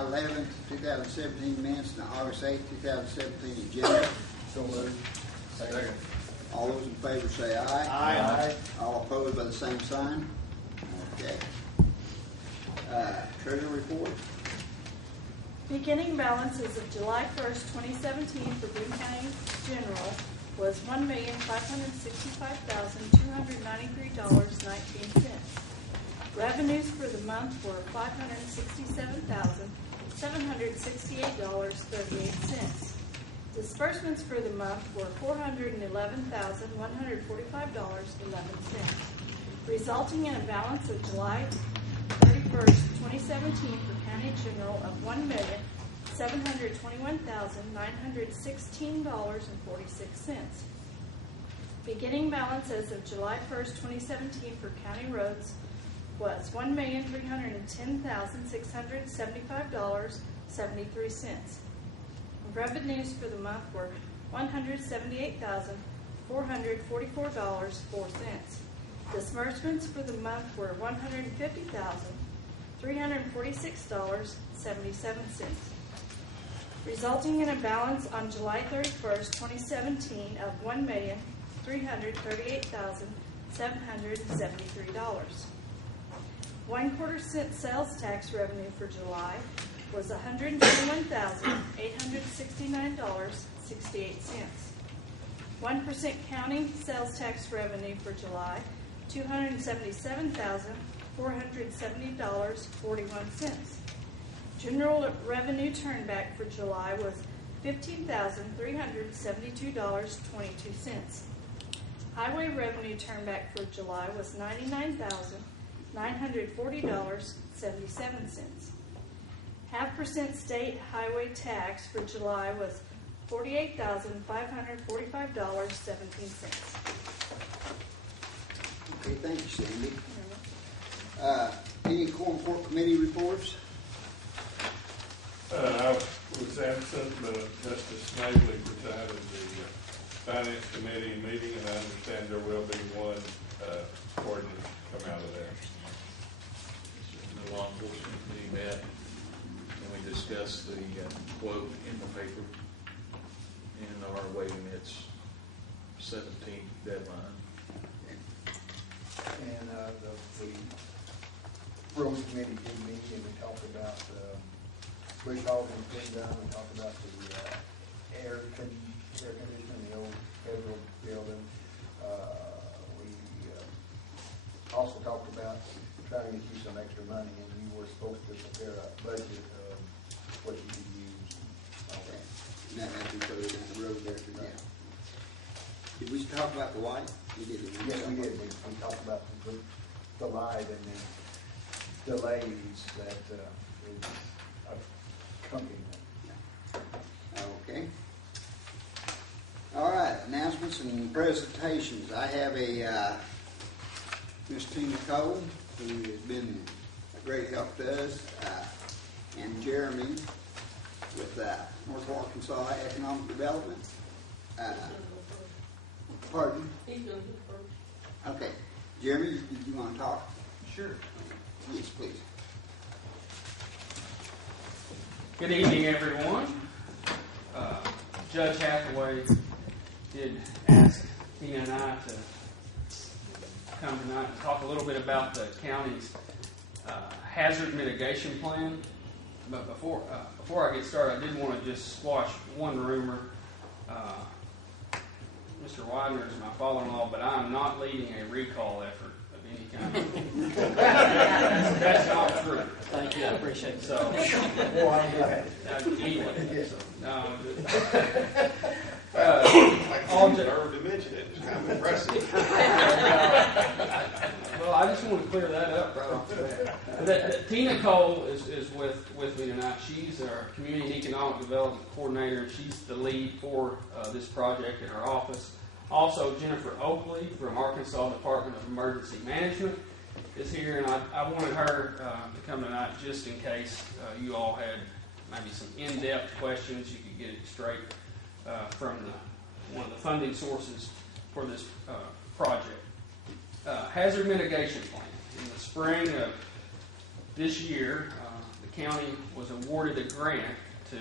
July 11th, 2017 minutes and the August 8th, 2017 agenda. So moved. Second. All those in favor say aye. Aye. All opposed by the same sign. Okay. Treasury report. Beginning balances of July 1st, 2017 for Boone County General was $1,565,293.19. Revenues for the month were $567,768.38. Disbursements for the month were $411,145.11, resulting in a balance of July 31st, 2017 for County General of $1,721,916.46. Beginning balance as of July 1st, 2017 for County Roads was $1,310,675.73. Revenues for the month were $178,444.04. Disbursements for the month were $150,346.77, resulting in a balance on July 31st, 2017 of $1,338,773. 1/4 cent sales tax revenue for July was $121,869.68. 1% county sales tax revenue for July, $277,470.41. General revenue turnback for July was $15,372.22. Highway revenue turnback for July was $99,940.77. 0.5% state highway tax for July was $48,545.17. Okay, thank you, Sandy. Any Quorum Court Committee reports? I was absent, but Justice Snavely presided the Finance Committee meeting, and I understand there will be one ordinance come out of there. The law enforcement committee met, and we discussed the quote in the paper and are awaiting its 17th deadline. And the Road Committee did meet, and we talked about bush hogging being done. We talked about the air conditioning in the old federal building. We also talked about trying to get you some extra money, and you were supposed to prepare a budget of what you could use. Okay. And that has to be covered down the road there today. Yeah. Did we talk about the light? We did. Yes, we did. We talked about the light and the delays that is accompanying that. Okay. All right. Announcements and presentations. I have a Miss Tina Cole, who has been a great help to us, and Jeremy with North Arkansas Economic Development. Pardon? He's going to do first. Okay. Jeremy, did you want to talk? Sure. Yes, please. Good evening, everyone. Judge Hathaway did ask Tina and I to come tonight and talk a little bit about the county's hazard mitigation plan. But before I get started, I did want to just squash one rumor. Mr. Widener is my father-in-law, but I am not leading a recall effort of any kind. That's not true. Thank you, I appreciate it. So, anyway, All deserve to mention it. It's kind of impressive. well, I just want to clear that up right off the bat. Tina Cole is with me tonight. She's our Community and Economic Development Coordinator, and she's the lead for this project in our office. Also, Jennifer Oakley from Arkansas Department of Emergency Management is here, and I wanted her to come tonight just in case you all had maybe some in-depth questions. You could get it straight from one of the funding sources for this project. Hazard mitigation plan. In the spring of this year, the the county was awarded a grant to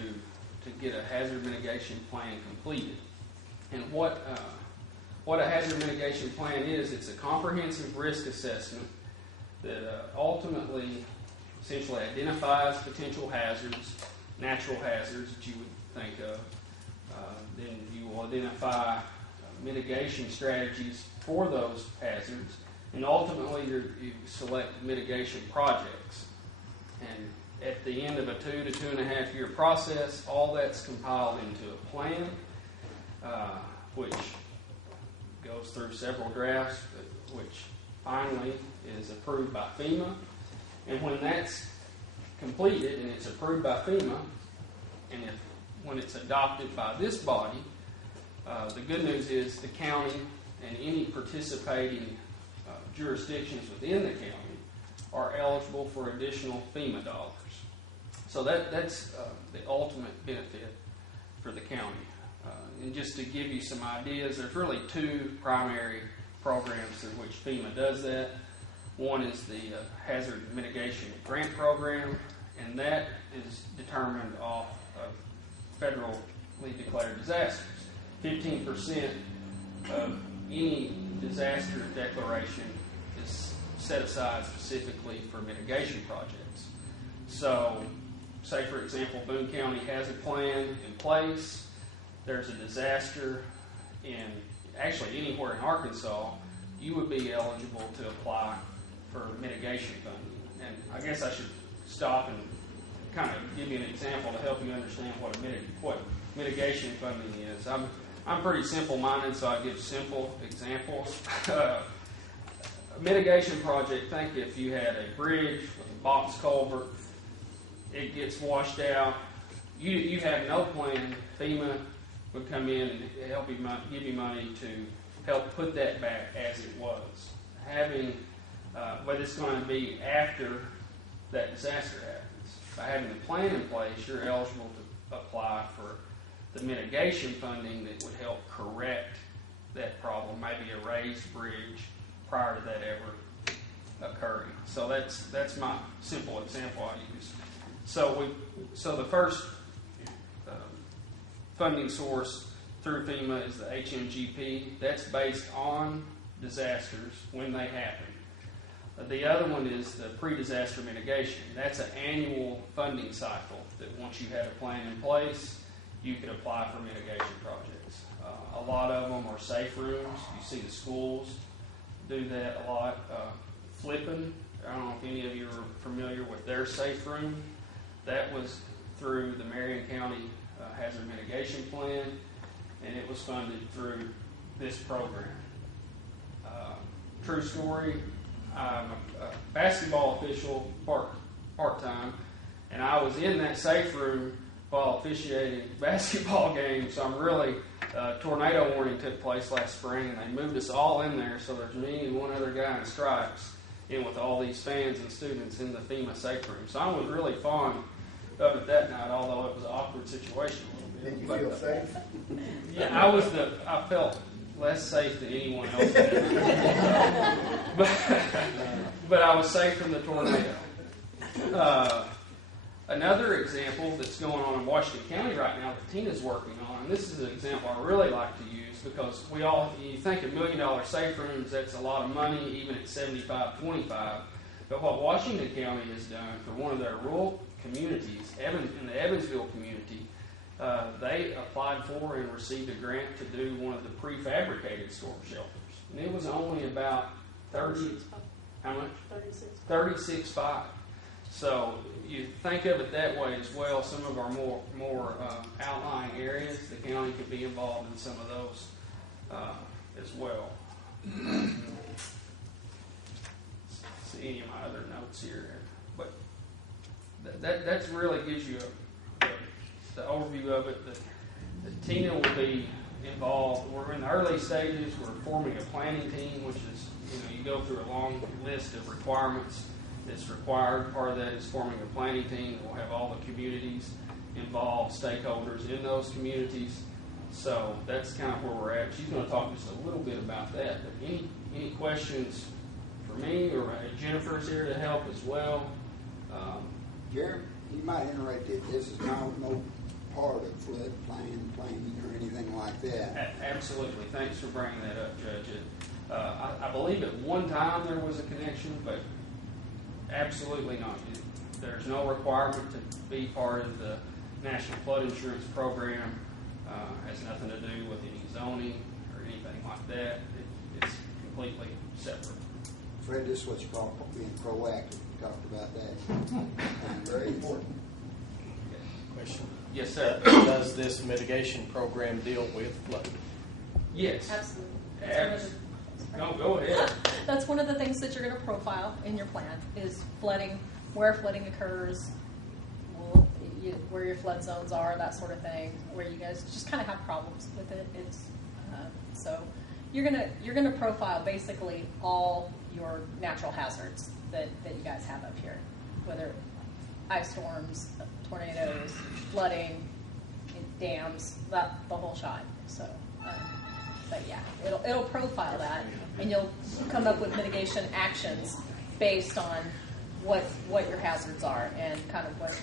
get a hazard mitigation plan completed. And what a hazard mitigation plan is, it's a comprehensive risk assessment that ultimately, essentially identifies potential hazards, natural hazards that you would think of. Then you will identify mitigation strategies for those hazards, and ultimately you select mitigation projects. And at the end of a 2 to 2.5 year process, all that's compiled into a plan, which goes through several drafts, which finally is approved by FEMA. And when that's completed and it's approved by FEMA, and when it's adopted by this body, the good news is the county and any participating jurisdictions within the county are eligible for additional FEMA dollars. So that's the ultimate benefit for the county. And just to give you some ideas, there's really 2 primary programs through which FEMA does that. One is the Hazard Mitigation Grant Program, and that is determined off of federally declared disasters. 15% of any disaster declaration is set aside specifically for mitigation projects. So, say for example, Boone County has a plan in place. There's a disaster in actually anywhere in Arkansas, you would be eligible to apply for mitigation funding. And I guess I should stop and kind of give you an example to help you understand what mitigation funding is. I'm pretty simple-minded, so I give simple examples. A mitigation project, think if you had a bridge with a box culvert, it gets washed out, you have no plan. FEMA would come in and help you, give you money to help put that back as it was. But it's going to be after that disaster happens. By having the plan in place, you're eligible to apply for the mitigation funding that would help correct that problem, maybe a raised bridge prior to that ever occurring. So that's my simple example I use. So the first funding source through FEMA is the HMGP. That's based on disasters when they happen. The other one is the pre-disaster mitigation. That's an annual funding cycle that once you have a plan in place, you can apply for mitigation projects. A lot of them are safe rooms. You see the schools do that a lot. Flipping, I don't know if any of you are familiar with their safe room. That was through the Marion County Hazard Mitigation Plan, and it was funded through this program. True story, I'm a basketball official part-time, and I was in that safe room while officiating basketball games. So I'm really, tornado warning took place last spring, and they moved us all in there, so there's me and one other guy in stripes in with all these fans and students in the FEMA safe room. So I was really fond of it that night, although it was an awkward situation a little bit. Did you feel safe? Yeah, I felt less safe than anyone else. but I was safe from the tornado. Another example that's going on in Washington County right now that Tina's working on, and this is an example I really like to use because you think $1 million safe rooms, that's a lot of money, even at 75-25. But what Washington County has done for one of their rural communities, in the Evansville community, they applied for and received a grant to do one of the prefabricated storm shelters. And it was only about 30, how much? 36.5. So you think of it that way as well. Some of our more outlying areas, the county could be involved in some of those as well. See any of my other notes here, but that really gives you the overview of it. The Tina will be involved. We're in the early stages. We're forming a planning team, which is, you go through a long list of requirements that's required. Part of that is forming a planning team. We'll have all the communities involved, stakeholders in those communities. So that's kind of where we're at. She's going to talk just a little bit about that. But any questions for me, or Jennifer's here to help as well. Jeremy? you might interrupt it, this is no part of flood planning or anything like that. Absolutely. Thanks for bringing that up, Judge. I believe at one time there was a connection, but absolutely not. There's no requirement to be part of the National Flood Insurance Program. Has nothing to do with any zoning or anything like that. It's completely separate. Fred, this is what you call being proactive. We talked about that. Very important. Question. Yes, sir. Does this mitigation program deal with flooding? Yes. Absolutely. No, go ahead. That's one of the things that you're going to profile in your plan is flooding, where flooding occurs, where your flood zones are, that sort of thing, where you guys just kind of have problems with it. So you're gonna profile basically all your natural hazards that you guys have up here, whether ice storms, tornadoes, flooding, dams, the whole shot. So, but yeah, it'll profile that, and you'll come up with mitigation actions based on what your hazards are and kind of what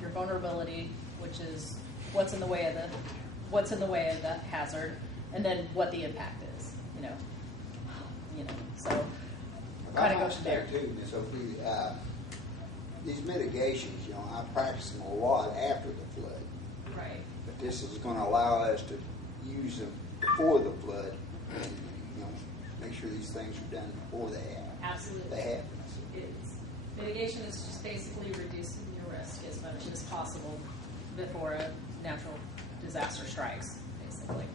your vulnerability, which is what's in the way of the hazard, and then what the impact is. So kind of go from there. Too, Ms. Opie, these mitigations, I practice them a lot after the flood. Right. But this is going to allow us to use them before the flood and make sure these things are done before they happen. Absolutely. They happen. Mitigation is just basically reducing your risk as much as possible before a natural disaster strikes, basically.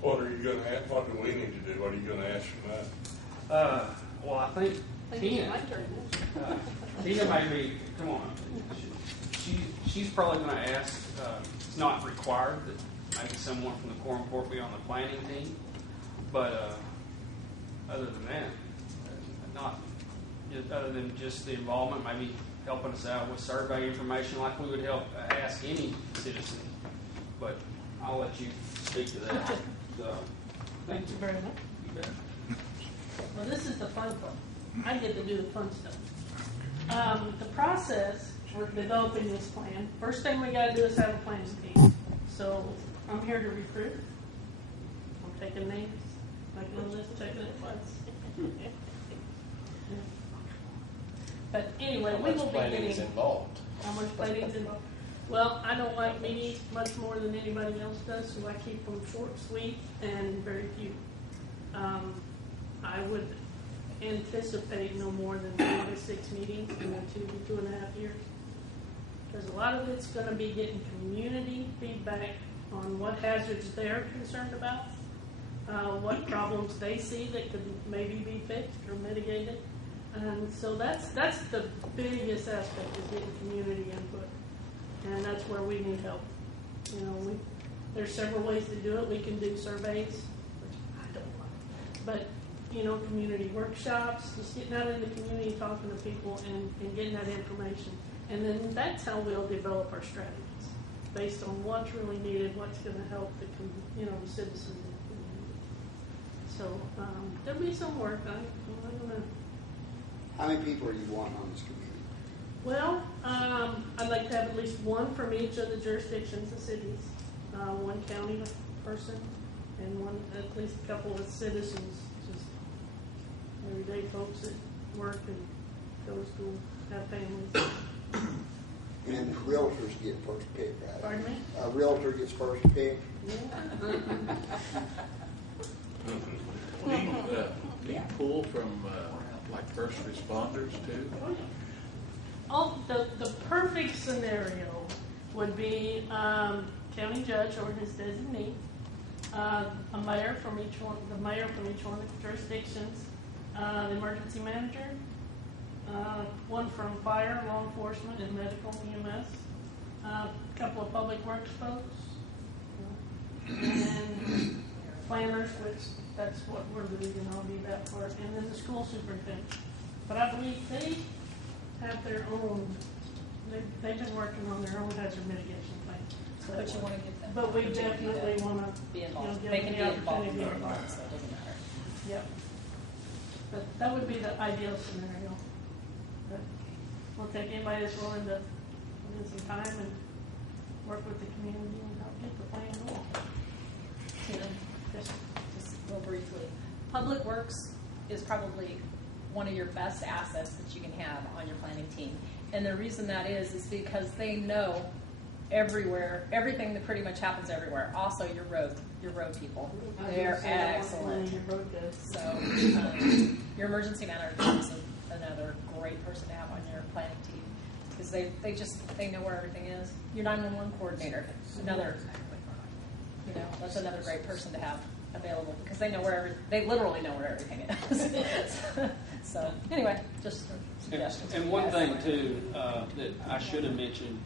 What are you going to ask? What do we need to do? What are you going to ask from us? Well, I think Tina may be, come on. She's probably going to ask, it's not required that maybe someone from the Quorum Court be on the planning team, but other than that, other than just the involvement, maybe helping us out with survey information like we would help ask any citizen. But I'll let you speak to that. So, Thank you very much. you bet. Well, this is the fun part. I get to do the fun stuff. The process for developing this plan, first thing we got to do is have a planning team. So I'm here to recruit. I'm taking names, making a list, checking it twice. But anyway, we will be Planning is getting involved. how much planning is involved. Well, I don't like meetings much more than anybody else does, so I keep them short, sweet, and very few. I would anticipate no more than 4 to 6 meetings in the 2.5 years. Because a lot of it's going to be getting community feedback on what hazards they're concerned about, what problems they see that could maybe be fixed or mitigated. And so that's the biggest aspect of getting community input. And that's where we need help. There's several ways to do it. We can do surveys, which I don't like. But, community workshops, just getting out in the community, talking to people and getting that information. And then that's how we'll develop our strategies based on what's really needed, what's going to help the citizens in the community. So there'll be some work. I'm going to. How many people are you wanting on this committee? Well, I'd like to have at least one from each of the jurisdictions, the cities, one county person, and at least a couple of citizens, just everyday folks that work and go to school, have families. And realtors get first pick, right? Pardon me? A realtor gets first pick. Yeah. Do you pull from like first responders too? The perfect scenario would be county judge or his designee, the mayor from each one of the jurisdictions, the emergency manager, one from fire, law enforcement, and medical EMS, a couple of public works folks, and planners, which that's what we're doing, and I'll be that part, and then the school superintendent. But I believe they have their own, they've been working on their own hazard mitigation plan. But you want to get them. But we definitely want to be involved. give They them can the be involved in opportunity. the involved, so it doesn't matter. Yep. But that would be the ideal scenario. But we'll take anybody that's willing to in some time and work with the community and help get the plan going. Tina, just real briefly, Public Works is probably one of your best assets that you can have on your planning team. And the reason that is because they know everywhere, everything that pretty much happens everywhere. Also, your road people, they're excellent. So, your emergency manager is another great person to have on your planning team because they know where everything is. Your 911 coordinator, that's another great person to have available because they literally know where everything is. So anyway, just suggestions. And one thing too that I should have mentioned,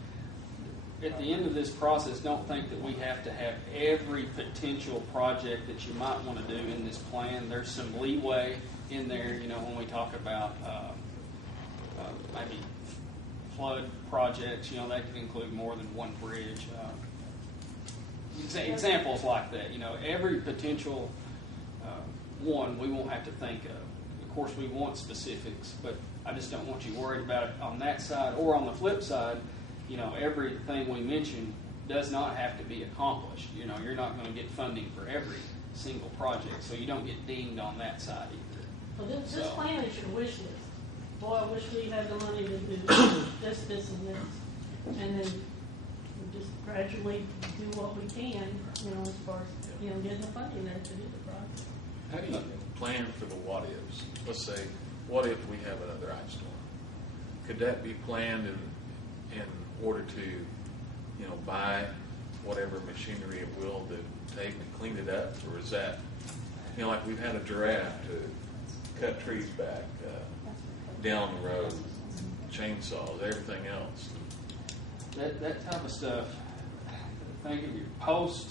at the end of this process, don't think that we have to have every potential project that you might want to do in this plan. There's some leeway in there, when we talk about maybe flood projects, that can include more than one bridge. Examples like that, every potential one we won't have to think of. Of course, we want specifics, but I just don't want you worried about it on that side. Or on the flip side, everything we mention does not have to be accomplished. You're not going to get funding for every single project, so you don't get dinged on that side either. Well, this plan is your wish list. Boy, I wish we had the money to do this, and this. And then we just gradually do what we can, as far as, getting the funding there to do the project. How do you plan for the what ifs? Let's say, what if we have another ice storm? Could that be planned in order to, buy whatever machinery it will to take and clean it up? Or is that, like we've had a draft to cut trees back, down the road, chainsaws, everything else? That type of stuff, think of your post,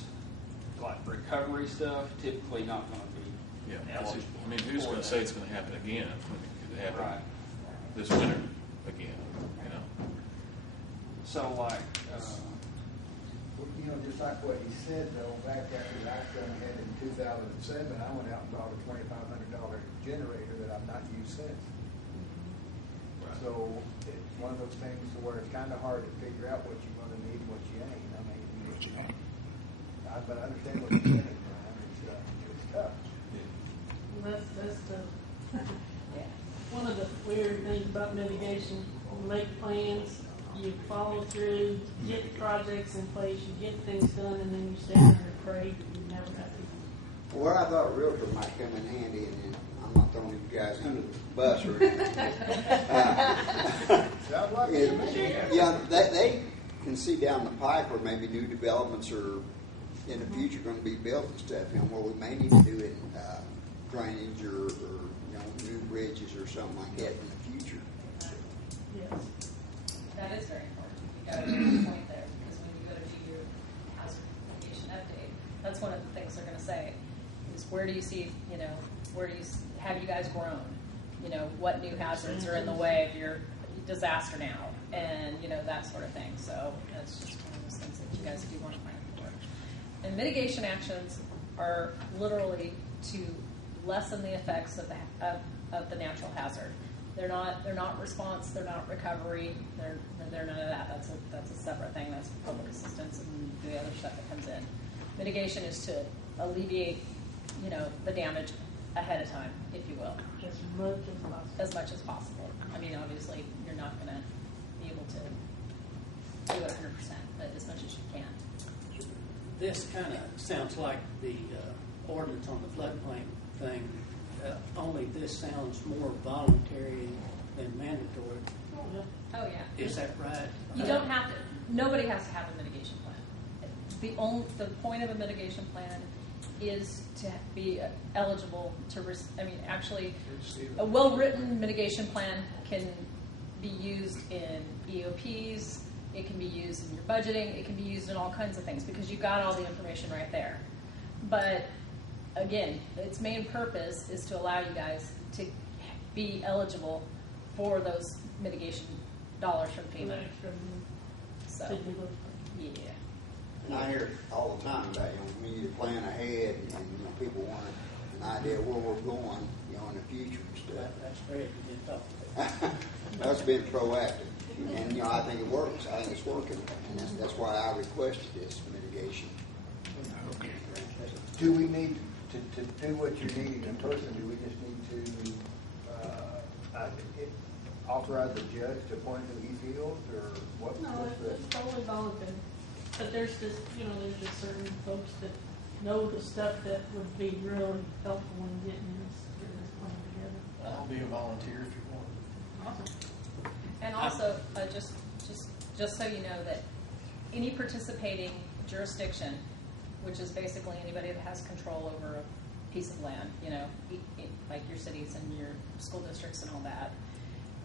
like recovery stuff, typically not going to be. Yeah, eligible who's for going to that. say it's going to happen again? It could happen Right. this winter again, So like, Just like what he said, though, back after the ice storm had in 2007, I went out and bought a $2,500 generator that I've not used since. Right. So it's one of those things to where it's kind of hard to figure out what you're going to need and what you ain't. But I understand what you're saying, Brian. It's tough. That's the one of the weird things about mitigation. You make plans, you follow through, get projects in place, you get things done, and then you stand there and pray that you never have to. Well, I thought realtor might come in handy, and I'm not throwing you guys under the bus or anything. Sounds like it to me. Yeah, they can see down the pipe where maybe new developments are in the future going to be built and stuff, where we may need to do it drainage or new bridges or something like that in the future. Yes. That is very important. You got a good point there because when you go to do your hazard mitigation update, that's one of the things they're going to say is where do you see, have you guys grown? What new hazards are in the way of your disaster now, and that sort of thing. So that's just one of those things that you guys do want to plan for. And mitigation actions are literally to lessen the effects of the natural hazard. They're not response. They're not recovery. They're none of that. That's a separate thing. That's public assistance and the other stuff that comes in. Mitigation is to alleviate, the damage ahead of time, if you will, As much as possible. as much as possible. I mean, obviously, you're not going to be able to do it 100%, but as much as you can. This kind of sounds like the ordinance on the floodplain thing, only this sounds more voluntary than mandatory. Oh, yeah. Is that right? You don't have to, nobody has to have a mitigation plan. The point of a mitigation plan is to be eligible to, actually, a well-written mitigation plan can be used in EOPs, it can be used in your budgeting, it can be used in all kinds of things because you've got all the information right there. But again, its main purpose is to allow you guys to be eligible for those mitigation dollars from FEMA. So, yeah. And I hear it all the time about, we need to plan ahead, and people want an idea where we're going, in the future and stuff. That's great. You didn't talk about that. That's being proactive. And, you know, I think it works. I think it's working. And that's why I requested this mitigation. Do we need to do what you're needing in person? Do we just need to authorize the judge to appoint who he feels, or what? No, what's the? it's totally voluntary. But there's just, there's just certain folks that know the stuff that would be really helpful in getting this plan together. I'll be a volunteer if you want. Awesome. And also, just so you know that any participating jurisdiction, which is basically anybody that has control over a piece of land, like your cities and your school districts and all that,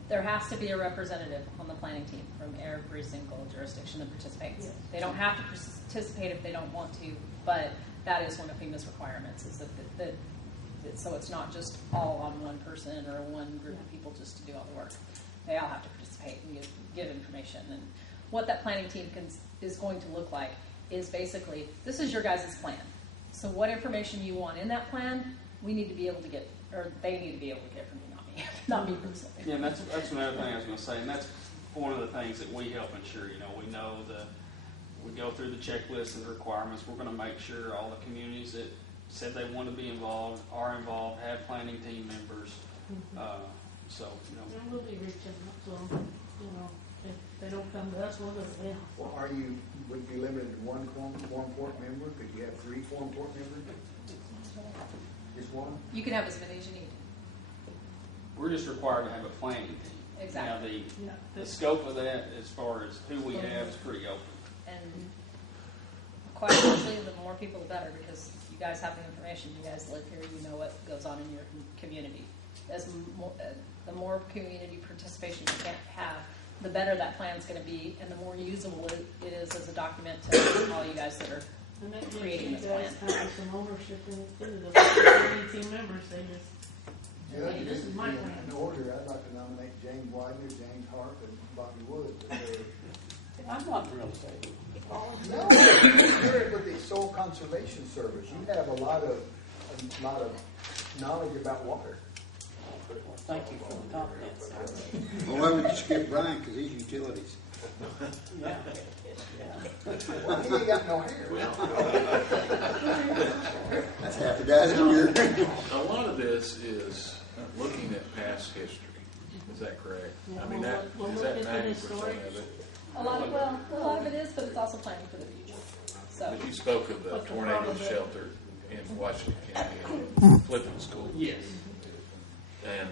there has to be a representative on the planning team from every single jurisdiction that participates. Yes. They don't have to participate if they don't want to, but that is one of FEMA's requirements, is that so it's not just all on one person or one group of people just to do all the work. They all have to participate and give information. And what that planning team is going to look like is basically, this is your guys' plan. So what information you want in that plan, we need to be able to get, or they need to be able to get from you, not me. Not me personally. Yeah, and that's another thing I was going to say, and that's one of the things that we help ensure. We know we go through the checklist and the requirements. We're going to make sure all the communities that said they want to be involved are involved, have planning team members. And we'll be reaching out to them, if they don't come to us, we'll go to them. Well, would you be limited to one quorum court member? Could you have 3 quorum court members? Just one? You can have as many as you need. We're just required to have a planning team. Exactly. Now, the scope of that, as far as who we have, is pretty open. And quite honestly, the more people, the better, because you guys have the information. You guys live here. You know what goes on in your community. The more community participation you can have, the better that plan's going to be, and the more usable it is as a document to all you guys that are And that gives creating you this guys plan. kind of some ownership in it too. The planning team members, they just, Judge, hey, this is my plan. in order, I'd like to nominate James Widener, James Hart, and Bobby Wood. I'm not real estate. No, you're with the Soil Conservation Service. You have a lot of knowledge about water. Well, thank you for the confidence. Well, why would you skip Brian, because he's utilities? Yeah. Well, he ain't got no hair. That's half the guys in here. A lot of this is looking at past history. Is that correct? Yeah, I mean, we'll is look that at the 90% historic. of it? A lot of it is, but it's also planning for the future. So But you spoke of the What's the tornado problem with it? shelter in Washington County and Flippin School. Yes. And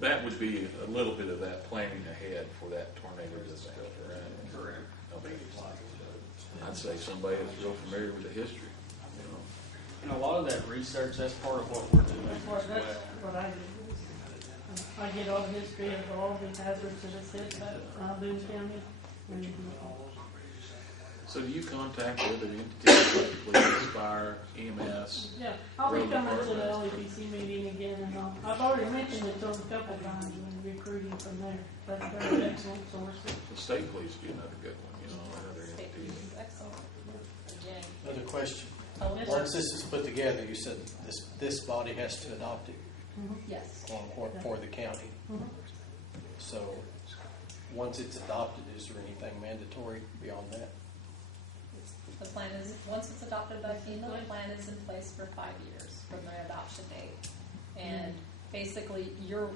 that would be a little bit of that planning ahead for that tornado disaster, right? Correct. I mean, I'd say somebody that's real familiar with the history, And a lot of that research, that's part of what we're doing as That's well. what I do. I get all the history of all the hazards that have hit Boone County. And, So do you contact other entities like police, fire, EMS? yeah, I'll be Road coming to the departments. LEPC meeting again, and I've already mentioned it to them a couple times when recruiting from there. That's an excellent source. The state police would be another good one, another state entity. is excellent. Again, Another question. yes, Once this is put together, you said this body has to adopt it, yes. for the county. So, once it's adopted, is there anything mandatory beyond that? The plan is, once it's adopted by FEMA, the plan is in place for 5 years from the adoption date. And basically, your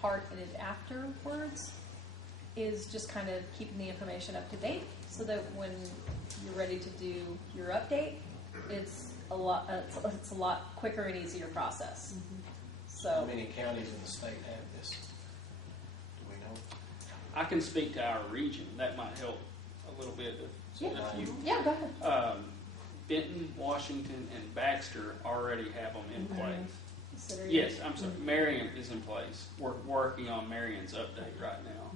part in it afterwards is just kind of keeping the information up to date, so that when you're ready to do your update, it's a lot quicker and easier process. How So, many counties in the state have this? Do we know? I can speak to our region. That might help a little bit. If you, yeah, go ahead. Benton, Washington, and Baxter already have them in place. Consider Yes, I'm sorry. Marion is in place. We're working on Marion's update right now.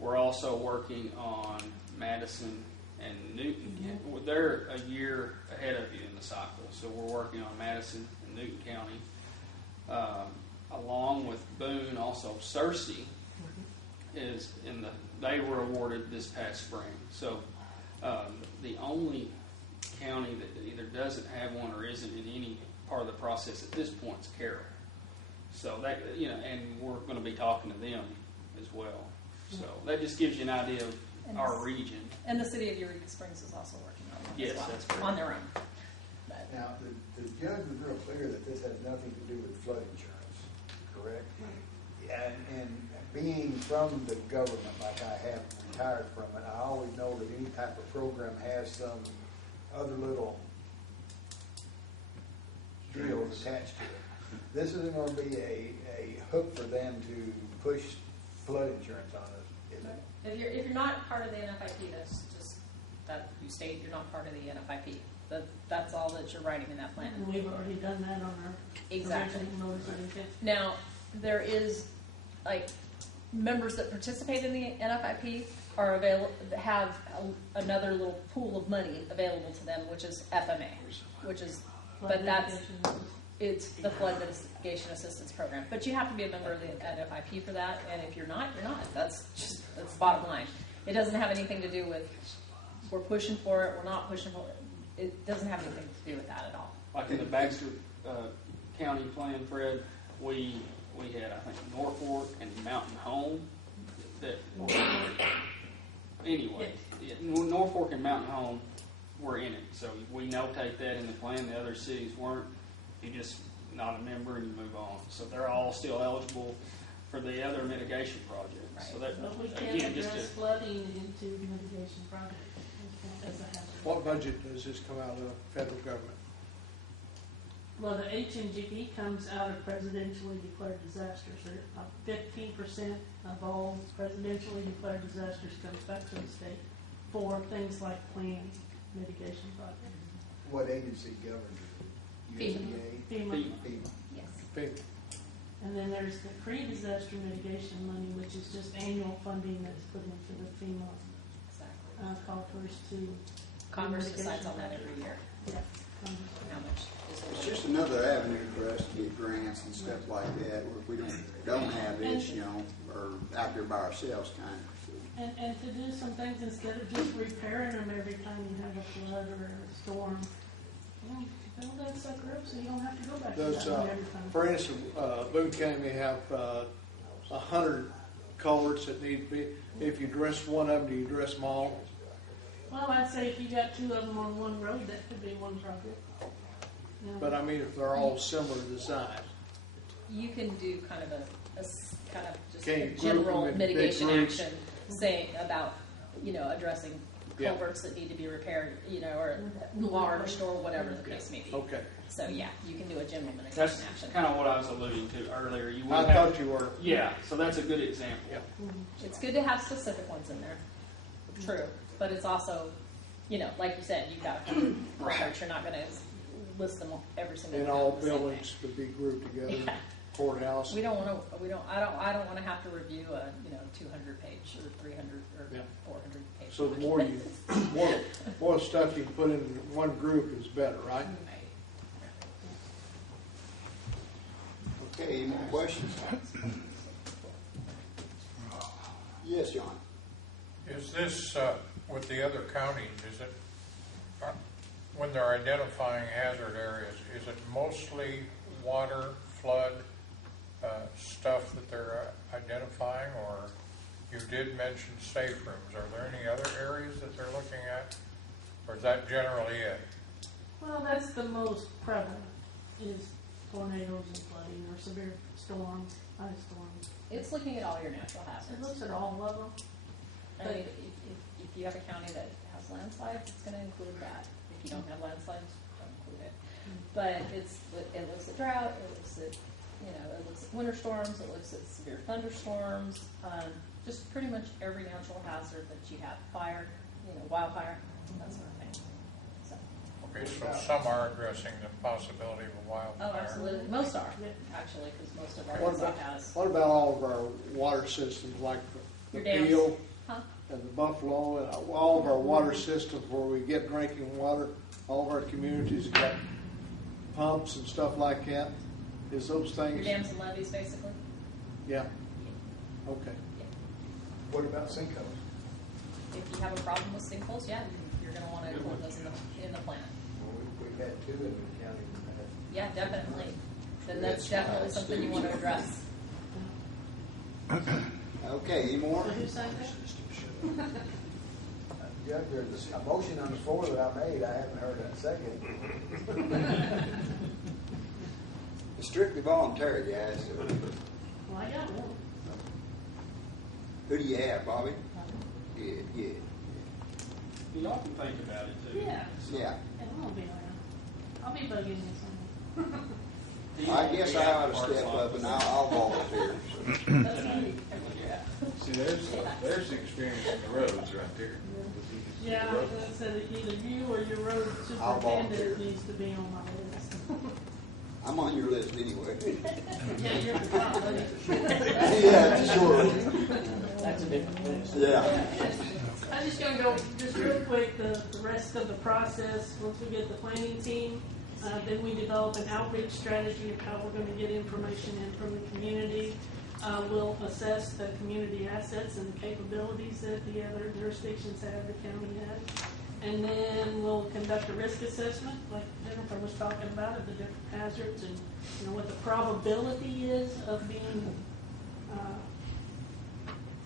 We're also working on Madison and Newton. They're a year ahead of you in the cycle, so we're working on Madison and Newton County, along with Boone. Also, Searcy is in the. They were awarded this past spring. So the only county that either doesn't have one or isn't in any part of the process at this point is Carroll. So that and we're going to be talking to them as well. So that just gives you an idea of our region. And the city of Eureka Springs is also working on that Yes, as well, that's correct. on their own. But Now, the judge was real clear that this has nothing to do with flood insurance, correct? And being from the government, like I have retired from it, I always know that any type of program has some other little deals attached to it. This isn't gonna be a hook for them to push flood insurance on us, is it? if you're not part of the NFIP, that's just that you state you're not part of the NFIP. That's all that you're writing in that plan. And we've already done that on our Exactly. original notice of intent. Now, there is, like, members that participate in the NFIP are have another little pool of money available to them, which is FMA, which is, but it's the Flood Mitigation Assistance Program. But you have to be a member of the NFIP for that, and if you're not, you're not. That's the bottom line. It doesn't have anything to do with we're pushing for it, we're not pushing for it. It doesn't have anything to do with that at all. Like in the Baxter County plan, Fred, we had, I think, Norfolk and Mountain Home that were, anyway, Norfolk and Mountain Home were in it. So we notate that in the plan. The other cities weren't. You just not a member and you move on. So they're all still eligible for the other mitigation projects. So that, But we can't again, just address to, flooding into mitigation projects. We can't as a hazard. What budget does this come out of, federal government? Well, the HNGP comes out of presidentially declared disasters. 15% of all presidentially declared disasters comes back to the state for things like planned mitigation projects. What agency governs it? FEMA. FEMA. FEMA. Yes. FEMA. And then there's the pre-disaster mitigation money, which is just annual funding that's put into the FEMA Exactly. coffers to. Congress decides on that every year. Yeah. Congress. How much is It's the just another avenue for us to get grants and stuff like that, where if we don't have this, or out there by ourselves kind of. And to do some things instead of just repairing them every time you have a flood or a storm. Build that sucker up so you don't have to go back to Does, that one every time. for instance, Boone County may have 100 culverts that need to be, if you address one of them, do you address them all? Well, I'd say if you got two of them on one road, that could be one project. You know, But I mean, if they're all similar design. You can do kind of kind of just Can you a group general them in big mitigation groups? action, saying about, addressing Yeah. culverts that need to be repaired, or enlarged or whatever the case may be. Okay. So yeah, you can do a general that's mitigation action. kind of what I was alluding to earlier. You would I have, thought you were. yeah, so that's a good example. Yeah. It's good to have specific ones in there. True, but it's also, like you said, you've got culverts. You're not going to list them every single. And one all the same way. buildings would be grouped together, Yeah. courthouse. I don't want to have to review a 200 page or 300 or Yeah. 400 page. So the more stuff you can put in one group is better, right? Okay, any more questions? Yes, John. Is this, with the other counties, is it, when they're identifying hazard areas, is it mostly water, flood, stuff that they're identifying, or you did mention safe rooms? Are there any other areas that they're looking at, or is that generally it? Well, that's the most prevalent, is tornadoes and flooding or severe storms, ice storms. It's looking at all your natural It hazards. looks at all of them. I mean, if you have a county that has landslides, it's going to include that. If you don't have landslides, don't include it. But it looks at drought. It looks at it looks at winter storms. It looks at severe thunderstorms. Just pretty much every natural hazard that you have. Fire, wildfire, that sort of thing. So. Okay, so some are addressing the possibility of a wildfire. Oh, absolutely. Most are actually, because most of our stuff has What about all of our water systems, like the your dams. Peel Huh? and the Buffalo, and all of our water systems where we get drinking water? All of our communities got pumps and stuff like that. Is those Your things? dams and levees, basically. Yeah. Okay. What about sinkholes? If you have a problem with sinkholes, yeah, you're going to want to include those in the plan. Well, we've had two in the county. Yeah, definitely. Then that's definitely something you want to address. Okay, any more? So who signed that? Judge, there's a motion on the floor that I made, I haven't heard that second. It's strictly voluntary, guys. So Well, I got one. who do you have, Bobby? Good, good. Y'all can think about it too. Yeah. Yeah. And I'll be around. I'll be bugging you somewhere. I guess I ought to step up and I'll volunteer. So. That's me. See, there's the experience in the roads right there. Yeah, I said either you or your road I'll volunteer. superintendent needs to be on my list. I'm on your list anyway. Yeah, you're the top lady. Yeah, sure. That's a different list. Yeah. I'm just gonna go, just real quick, the rest of the process. Once we get the planning team, then we develop an outreach strategy of how we're gonna get information in from the community. We'll assess the community assets and the capabilities that the other jurisdictions have, the county has. And then we'll conduct a risk assessment, like Jennifer was talking about, of the different hazards and, you know, what the probability is of being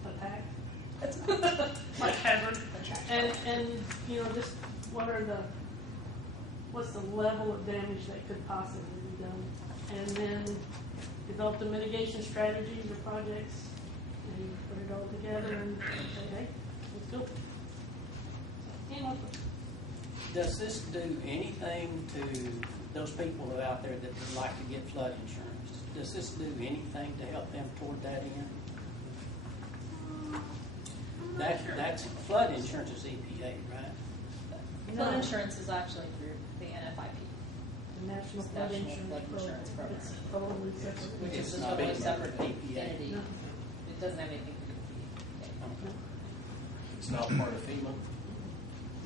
attacked. Like hazard. And, you know, just what's the level of damage that could possibly be done. And then develop the mitigation strategies or projects and put it all together and say, hey, let's go. Anyway. Does this do anything to those people out there that would like to get flood insurance? Does this do anything to help them toward that end? That's flood insurance is EPA, right? Flood insurance is actually through the NFIP, The National Flood National Insurance Flood Insurance Program. Program. It's totally separate. which It's is a not totally being separate covered by EPA. entity. No. It doesn't have anything to do with EPA. It's not part of FEMA.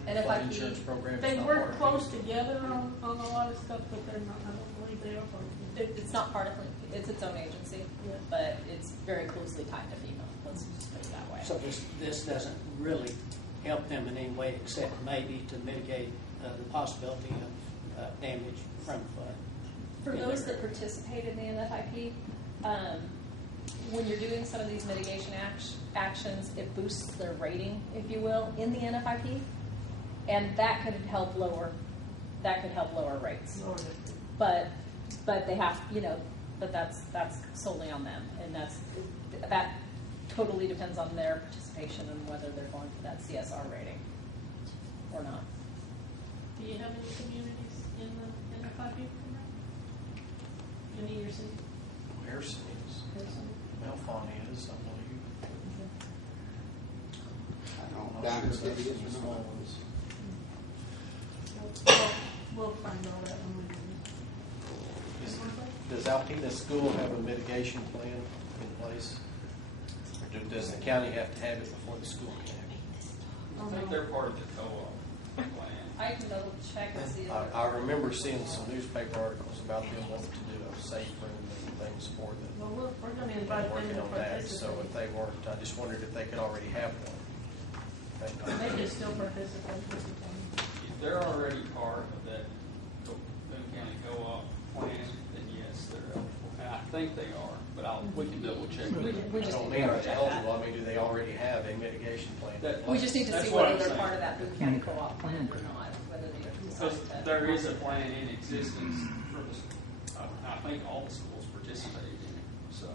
Flood NFIP, insurance program. They is not work part of close together on a lot of stuff, but they're not, I don't believe they are part of it. it's not part of, it's its own agency, Yeah. but it's very closely tied to FEMA. Let's just put it that way. So this doesn't really help them in any way except maybe to mitigate the possibility of damage from flood. For those that participate in the NFIP, when you're doing some of these mitigation actions, it boosts their rating, if you will, in the NFIP, and that could help lower rates. But they have, but that's solely on them, and that totally depends on their participation and whether they're going for that CSR rating or not. Do you have any communities in the NFIP program? Any of your cities? Harrison is. Belfont is, I believe. I don't know, down in the city is or Small not. ones. We'll find all that when we do. Does Alpena School have a mitigation plan in place? Or does the county have to have it before the school can have it? I think they're part of the co-op plan. I can double check and see. I remember seeing some newspaper articles about them wanting to do a safe room and things for them. Well, we're going to invite them Working to on that, so participate. if they weren't, I just wondered if they could already have one. They can still participate with the county. If they're already part of that Boone County co-op plan, then yes, they're eligible. And I think they are, but we can double check. We I just don't need mean to are check eligible, that. I mean, do they already have a mitigation plan? We just need to That's see what whether I'm they're saying. part of that Boone County co-op plan or not, whether they Because decide to. there is a plan in existence for I think all the schools participate in it. So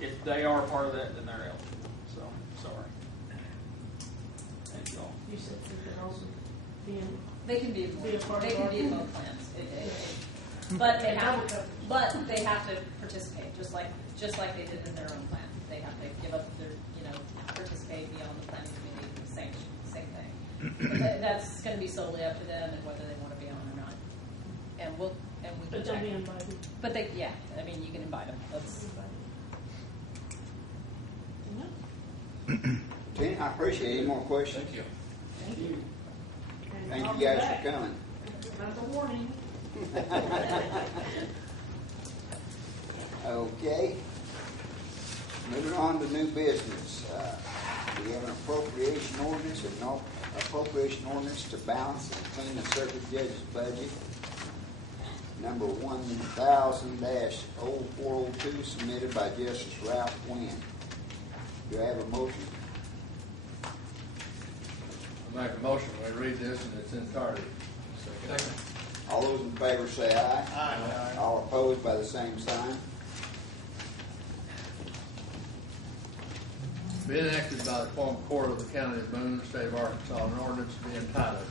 if they are part of that, then they're eligible. So, sorry. Thank you all. You said they could also be in. They can be Be a part they of can our- be in both plans. But they have to participate, just like they did in their own plan. They have to give up their, participate, be on the planning committee, same thing. But that's going to be solely up to them and whether they want to be on or not. And we can But they'll check. be invited. But you can invite them. That's Tina, I appreciate it. Any more questions? Thank you. Thank you. And Thank I'll you be guys back. for coming. That's a warning. Okay. Moving on to new business. We have an appropriation ordinance and no appropriation ordinance to balance and clean the circuit judge's budget. Number 1000-0402 submitted by Justice Ralph Wynn. Do I have a motion? I make a motion, we read this in its entirety. Second. All those in favor say aye. Aye. All opposed by the same sign. Be enacted by the Quorum Court of the County of Boone, State of Arkansas, an ordinance to be entitled,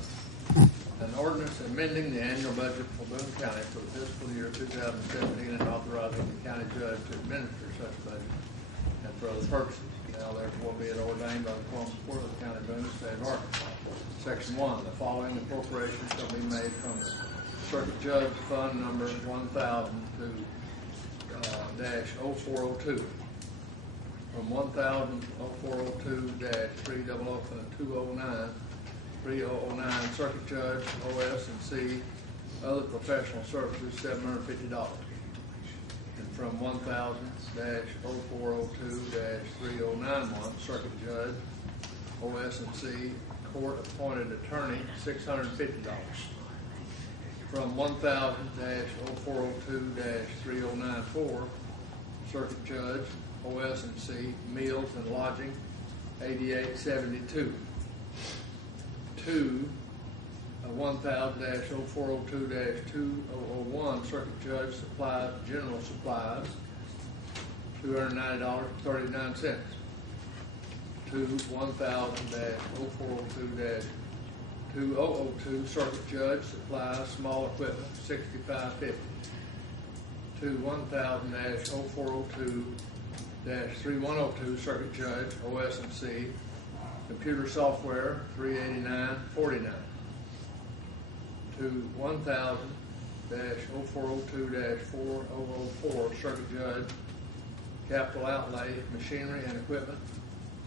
an ordinance amending the annual budget for Boone County for the fiscal year 2017 and authorizing the county judge to administer such budget and for other purposes. Now therefore be it ordained by the Quorum Court of the County of Boone, State of Arkansas. Section 1, the following appropriations shall be made from the Circuit Judge Fund Number 1000-0402. From 1000-0402-300 3009 Circuit Judge OS&C other professional services $750. And from 1000-0402-3091 Circuit Judge OS&C Court Appointed Attorney $650. From 1000-0402-3094 Circuit Judge OS&C Meals and Lodging $88.72. To 1000-0402-2001 Circuit Judge Supplies, General Supplies $290.39. To 1000-0402-2002 Circuit Judge Supplies, Small Equipment $65.50. To 1000-0402-3102 Circuit Judge OS&C Computer Software $389.49. To 1000-0402-4004 Circuit Judge Capital Outlay Machinery and Equipment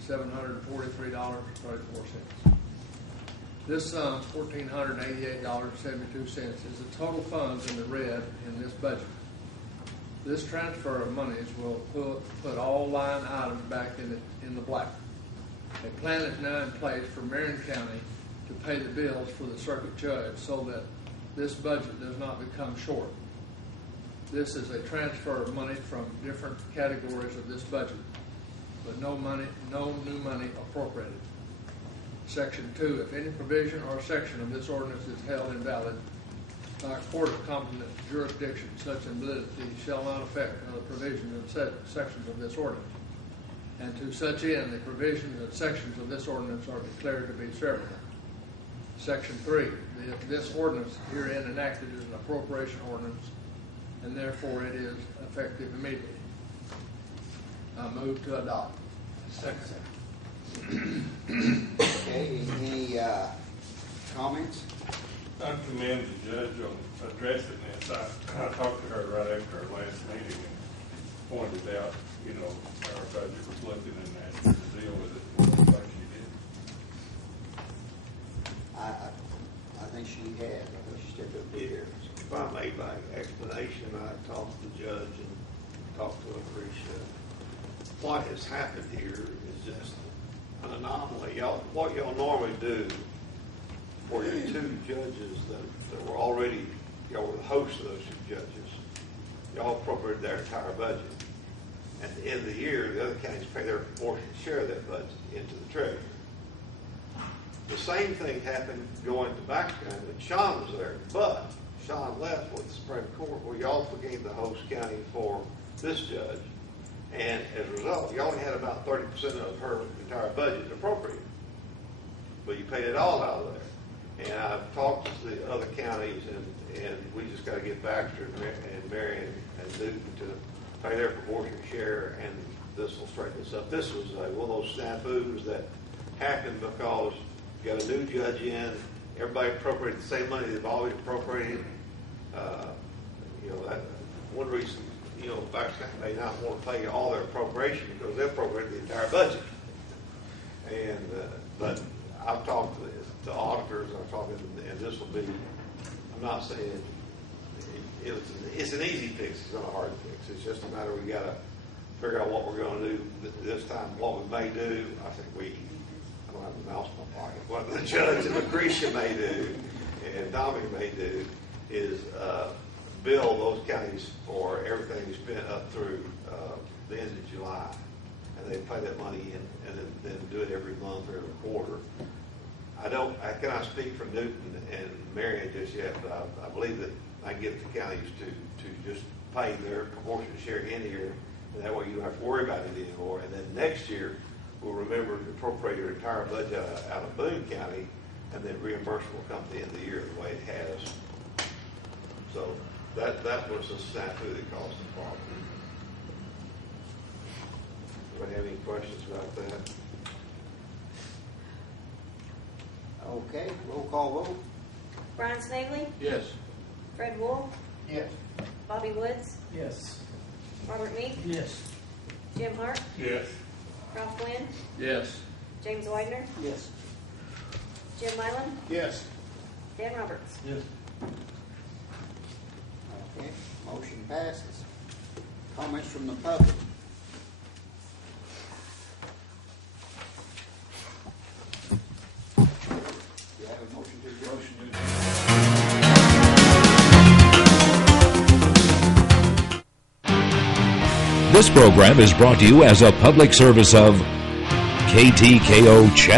$743.34. This sum, $1,488.72, is the total funds in the red in this budget. This transfer of monies will put all line items back in the black. A plan is now in place for Marion County to pay the bills for the circuit judge so that this budget does not become short. This is a transfer of money from different categories of this budget, but no new money appropriated. Section 2, if any provision or section of this ordinance is held invalid by a court of competent jurisdiction, such invalidity shall not affect other provisions and sections of this ordinance. And to such end, the provisions and sections of this ordinance are declared to be several. Section 3, this ordinance herein enacted is an appropriation ordinance, and therefore it is effective immediately. I move to adopt. Second. Okay, any comments? I commend the judge on addressing this. I talked to her right after our last meeting and pointed out, our budget was looking in that to deal with it like she did. I think she has. I think she stepped up here. If I made my explanation, I talked to the judge and talked to Lucretia. What has happened here is just an anomaly. What y'all normally do for your two judges that were already, y'all were the hosts of those two judges, y'all appropriated their entire budget. At the end of the year, the other counties pay their proportionate share of that budget into the treasury. The same thing happened going to Baxter County when Sean was there, but Sean left with the Supreme Court, where y'all became the host county for this judge, and as a result, you only had about 30% of her entire budget appropriated, but you paid it all out of there. And I've talked to the other counties, and we just got to get Baxter and Marion and Newton to pay their proportionate share, and this will straighten this up. This was one of those snafus that happened because you got a new judge in, everybody appropriated the same money they've always appropriated. That one reason, Baxter may not want to pay all their appropriation because they appropriated the entire budget. And but I've talked to the auditors, and this will be, I'm not saying it's an easy fix, it's not a hard fix. It's just a matter we got to figure out what we're going to do this time. What we may do, I think I don't have the mouse in my pocket, what the judge and Lucretia may do, and Dominic may do, is bill those counties for everything spent up through the end of July. and they pay that money in, and then do it every month or every quarter. I cannot speak for Newton and Marion just yet, but I believe that I can get the counties to just pay their proportionate share in here, and that way you don't have to worry about it anymore. And then next year, we'll remember to appropriate your entire budget out of Boone County, and then reimbursement will come at the end of the year the way it has. So that was a snafu that caused the problem. Anybody have any questions about that? Okay, roll call vote. Brian Snavely, Yes. Fred Wolf, Yes. Bobby Woods, Yes. Robert Meek, Yes. Jim Hart, Yes. Ralph Quinn, Yes. James Widener, Yes. Jim Mylan, Yes. Dan Roberts. Yes. Okay, motion passes. Comments from the public? Do you have a motion to adjourn? This program is brought to you as a public service of KTKO Channel.